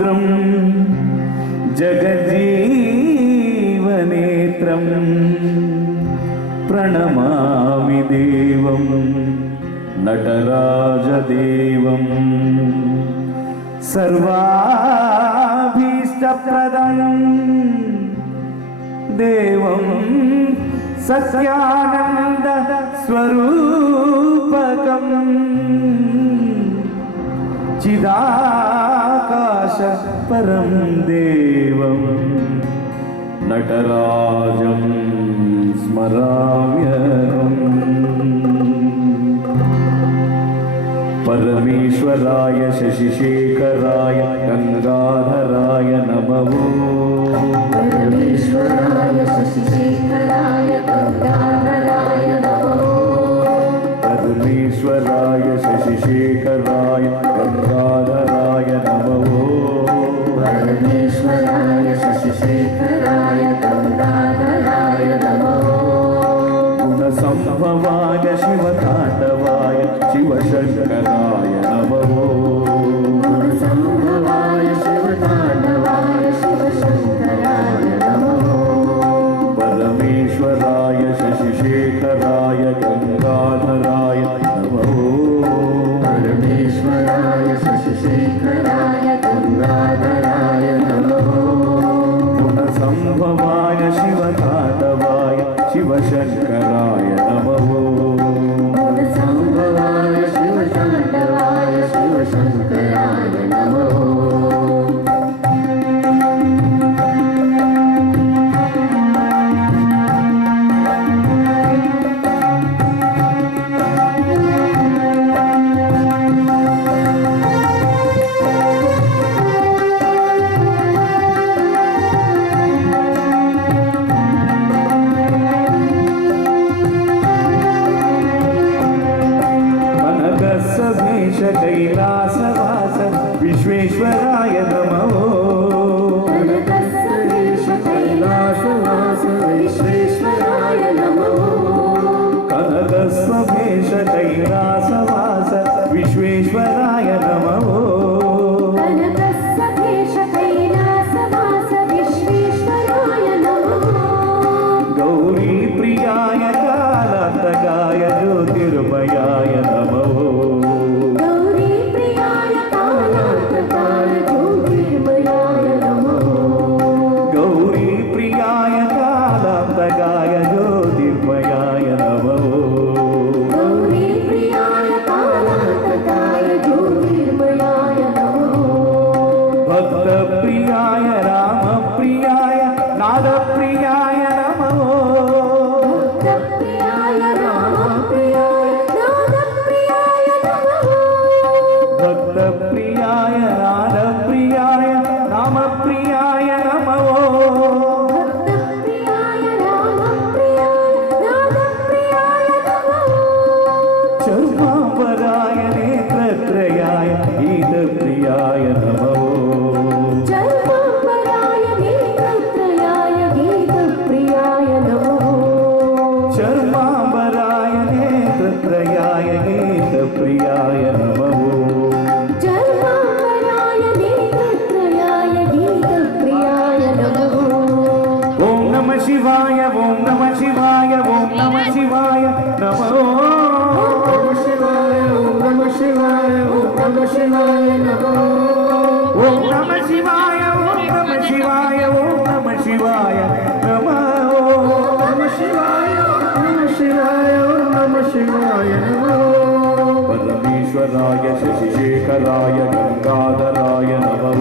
समुद्रं जगज्जीवनेत्रं प्रणमामि देवं नटराजदेवं सर्वाभीष्टप्रदं देवं सत्यानन्द स्वरूपकं चिदाकाश परं देवं नटराजं स्मराम्यहम्। परमेश्वराय शशिशेखराय गंगाधराय नमः। परमेश्वराय शशिशेखराय गंगाधराय नमः। परमेश्वराय शशिशेखराय गंगाधराय नमः। परमेश्वराय शशिशेखराय गंगाधराय नमः। गुणसंभवाय शिवतांडवाय शिवशंकराय नमः। गुणसंभवाय शिवतांडवाय शिवशंकराय नमः। परमेश्वराय शशिशेखराय गंगाधराय नमः। परमेश्वराय शशिशेखराय गंगाधराय नमः। गुणसंभवाय शिवतांडवाय शिवशंकराय नमः। गुणसंभवाय शिवतांडवाय शिवशंकराय नमः। कैलासवास विश्वेश्वराय नमः। कैलासवास विश्वेश्वराय नमः। कनकस्वभेश कैलासवास विश्वेश्वराय नमः। कनकस्वभेश कैलासवास विश्वेश्वराय नमः। गौरी प्रियाय कालान्तकाय ज्योतिर्मयाय नमः। गाय ज्योतिर्मयाय नमः। गौरी प्रियाय कालान्तकाय ज्योतिर्मयाय नमः। भक्तप्रियाय रामप्रियाय नादप्रियाय नमः। भक्तप्रियाय रामप्रियाय नादप्रियाय नमः। भक्तप्रियाय नादप्रियाय नामप्रियाय नमः। चर्माम्बराय नेत्रत्रयाय गीतप्रियाय नमः। चर्माम्बराय नेत्रत्रयाय गीतप्रियाय नमः। चर्माम्बराय नेत्रत्रयाय गीतप्रियाय नमः। चर्माम्बराय नेत्रत्रयाय गीतप्रियाय नमः। ॐ नमः शिवाय ॐ नमः शिवाय ॐ नमः शिवाय नमः। शिवाय ओम नमः शिवाय नमः। ओम नमः शिवाय ओम नमः शिवाय ओम नमः शिवाय नमः। ओम नमः शिवाय ओम नमः शिवाय ओम नमः शिवाय नमः। परमेश्वराय शशिशेखराय गंगाधराय नमः।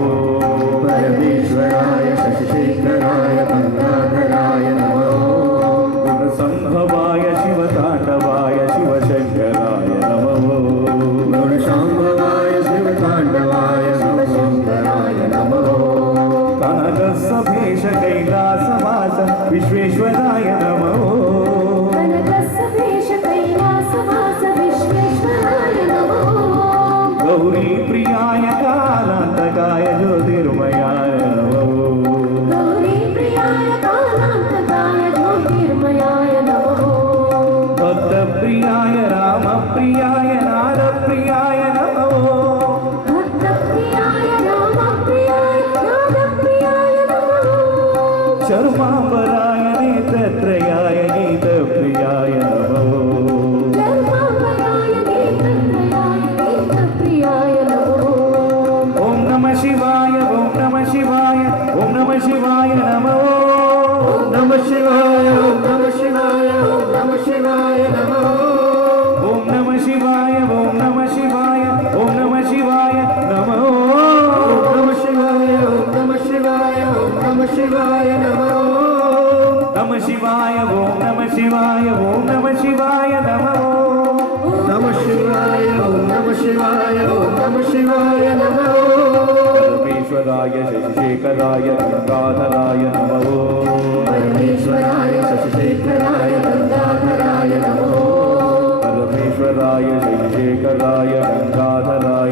परमेश्वराय शशिशेखराय गंगाधराय नमः। गुणसंभवाय शिवतांडवाय शिवशंकराय नमः। गुणसंभवाय शिवतांडवाय शिवशंकराय नमः। कनकस्वभेश कैलासवास विश्वेश्वराय नमः। कनकस्वभेश कैलासवास विश्वेश्वराय नमः। गौरी प्रियाय कालान्तकाय ज्योतिर्मयाय नमः। गौरी प्रियाय कालान्तकाय ज्योतिर्मयाय नमः। भक्तप्रियाय रामप्रियाय नादप्रियाय नमः। भक्तप्रियाय रामप्रियाय धर्मांबराय नेत्रत्रयाय गीतप्रियाय नमो धर्मांबराय नेत्रत्रयाय गीतप्रियाय नमो ॐ नमः शिवाय ॐ नमः शिवाय ॐ नमः शिवाय नमो नमः शिवाय नमः शिवाय नमः शिवाय नमो ॐ नमः शिवाय ॐ नमः शिवाय ॐ नमः शिवाय नमो नमः शिवाय नमः शिवाय नमः शिवाय नमो नमः शिवाय ॐ नमः शिवाय ॐ नमः शिवाय नमो नमः शिवाय नमः शिवाय नमः शिवाय नमो परमेश्वराय शशिशेखराय गंगाधराय नमो परमेश्वराय शशिशेखराय गंगाधराय नमो परमेश्वराय शशिशेखराय गंगाधराय